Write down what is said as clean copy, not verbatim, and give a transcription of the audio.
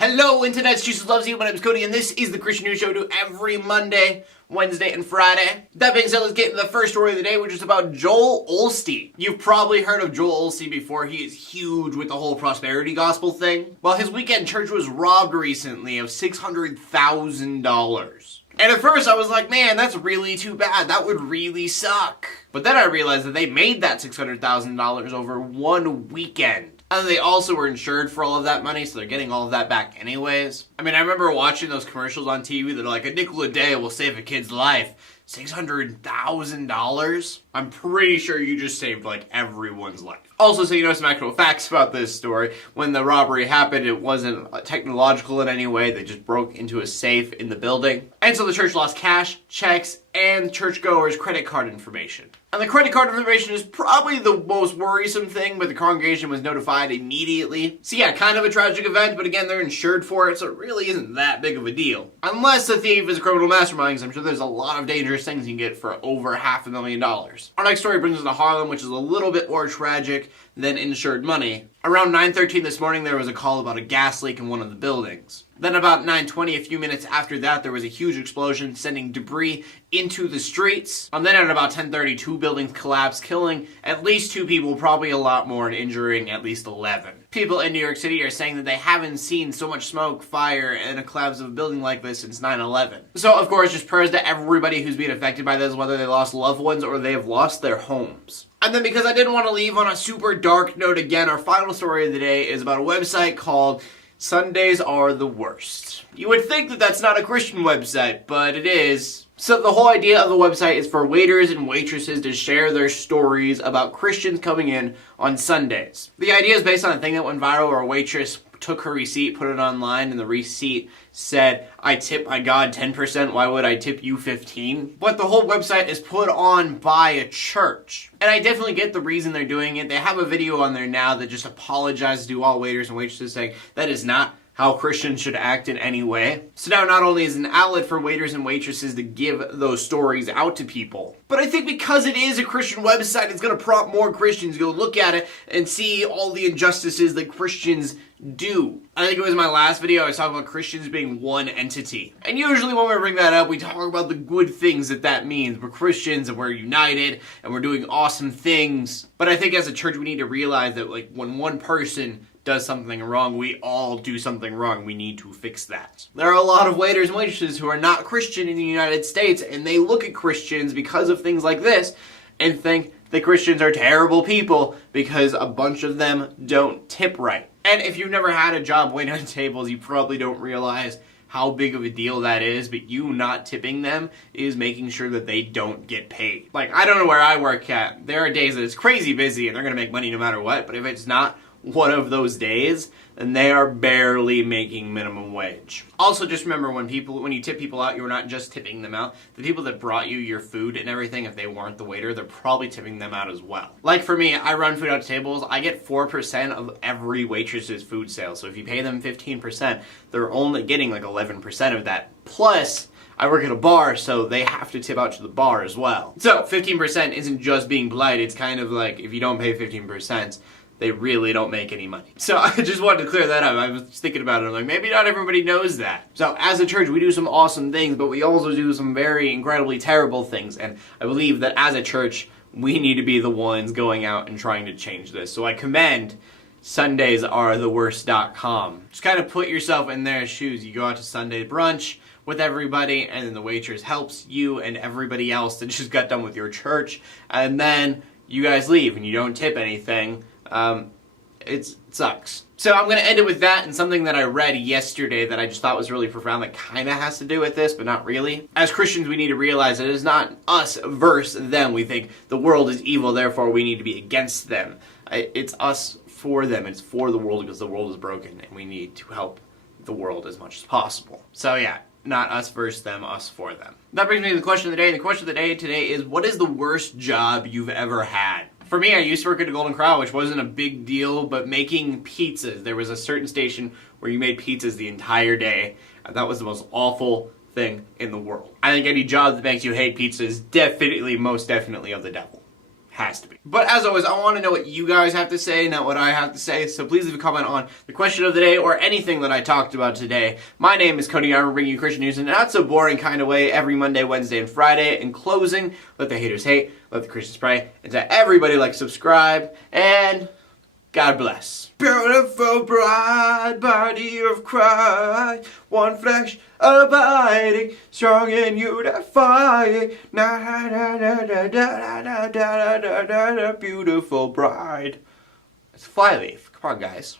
Hello, Internet Jesus loves you. My name is Cody, and this is the Christian News Show we do every Monday, Wednesday, and Friday. That being said, let's get into the first story of the day, which is about Joel Osteen. You've probably heard of Joel Osteen before. He is huge with the whole prosperity gospel thing. Well, his weekend church was robbed recently of $600,000. And at first I was like, man, that's really too bad. That would really suck. But then I realized that they made that $600,000 over one weekend. And they also were insured for all of that money, so they're getting all of that back anyways. I mean, I remember watching those commercials on TV that are like, a nickel a day will save a kid's life. $600,000? I'm pretty sure you just saved, like, everyone's life. Also, so you know some actual facts about this story. When the robbery happened, it wasn't technological in any way. They just broke into a safe in the building. And so the church lost cash, checks, and churchgoers' credit card information. And the credit card information is probably the most worrisome thing, but the congregation was notified immediately. So yeah, kind of a tragic event, but again, they're insured for it, so it really isn't that big of a deal. Unless the thief is a criminal mastermind, because I'm sure there's a lot of dangerous things you can get for over $500,000. Our next story brings us to Harlem, which is a little bit more tragic than insured money. Around 9:13 this morning, there was a call about a gas leak in one of the buildings. Then about 9:20, a few minutes after that, there was a huge explosion, sending debris into the streets. And then at about 10:30, two buildings collapsed, killing at least 2 people, probably a lot more, and injuring at least 11. People in New York City are saying that they haven't seen so much smoke, fire, and a collapse of a building like this since 9/11. So, of course, just prayers to everybody who's being affected by this, whether they lost loved ones or they have lost their homes. And then, because I didn't want to leave on a super dark note again, our final story of the day is about a website called Sundays Are the Worst. You would think that that's not a Christian website, but it is. So the whole idea of the website is for waiters and waitresses to share their stories about Christians coming in on Sundays. The idea is based on a thing that went viral where a waitress took her receipt, put it online, and the receipt said, I tip my God 10%, why would I tip you 15? But the whole website is put on by a church. And I definitely get the reason they're doing it. They have a video on there now that just apologizes to all waiters and waitresses, saying that is not how Christians should act in any way. So now not only is it an outlet for waiters and waitresses to give those stories out to people, but I think because it is a Christian website, it's going to prompt more Christians to go look at it and see all the injustices that Christians do. I think it was my last video, I was talking about Christians being one entity. And usually when we bring that up, we talk about the good things that means. We're Christians and we're united and we're doing awesome things. But I think as a church, we need to realize that like when one person does something wrong, we all do something wrong. We need to fix that. There are a lot of waiters and waitresses who are not Christian in the United States, and they look at Christians because of things like this and think that Christians are terrible people because a bunch of them don't tip right. And if you've never had a job waiting on tables, you probably don't realize how big of a deal that is, but you not tipping them is making sure that they don't get paid. Like, I don't know where I work at. There are days that it's crazy busy and they're gonna make money no matter what, but if it's not one of those days, then they are barely making minimum wage. Also, just remember when you tip people out, you're not just tipping them out. The people that brought you your food and everything, if they weren't the waiter, they're probably tipping them out as well. Like for me, I run food out to tables. I get 4% of every waitress's food sales. So if you pay them 15%, they're only getting like 11% of that. Plus, I work at a bar, so they have to tip out to the bar as well. So 15% isn't just being polite. It's kind of like if you don't pay 15%, they really don't make any money. So I just wanted to clear that up. I was thinking about it. I'm like, maybe not everybody knows that. So as a church, we do some awesome things, but we also do some very incredibly terrible things. And I believe that as a church, we need to be the ones going out and trying to change this. So I commend SundaysAreTheWorst.com. Just kind of put yourself in their shoes. You go out to Sunday brunch with everybody, and then the waitress helps you and everybody else that just got done with your church. And then you guys leave and you don't tip anything. It sucks. So I'm going to end it with that and something that I read yesterday that I just thought was really profound that kind of has to do with this, but not really. As Christians, we need to realize that it is not us versus them. We think the world is evil, therefore we need to be against them. It's us for them. It's for the world because the world is broken and we need to help the world as much as possible. So yeah, not us versus them, us for them. That brings me to the question of the day. The question of the day today is, what is the worst job you've ever had? For me, I used to work at a Golden Corral, which wasn't a big deal, but making pizzas. There was a certain station where you made pizzas the entire day, and that was the most awful thing in the world. I think any job that makes you hate pizza is definitely, most definitely of the devil. Has to be. But as always, I want to know what you guys have to say, not what I have to say, so please leave a comment on the question of the day or anything that I talked about today. My name is Cody, I'm bringing you Christian news in a not so boring kind of way every Monday, Wednesday, and Friday. In closing, let the haters hate, let the Christians pray, and to everybody like, subscribe, and God bless. Beautiful bride, body of Christ, one flesh abiding, strong and unifying. Na na na na na na na na na na, beautiful bride. It's Flyleaf. Come on, guys.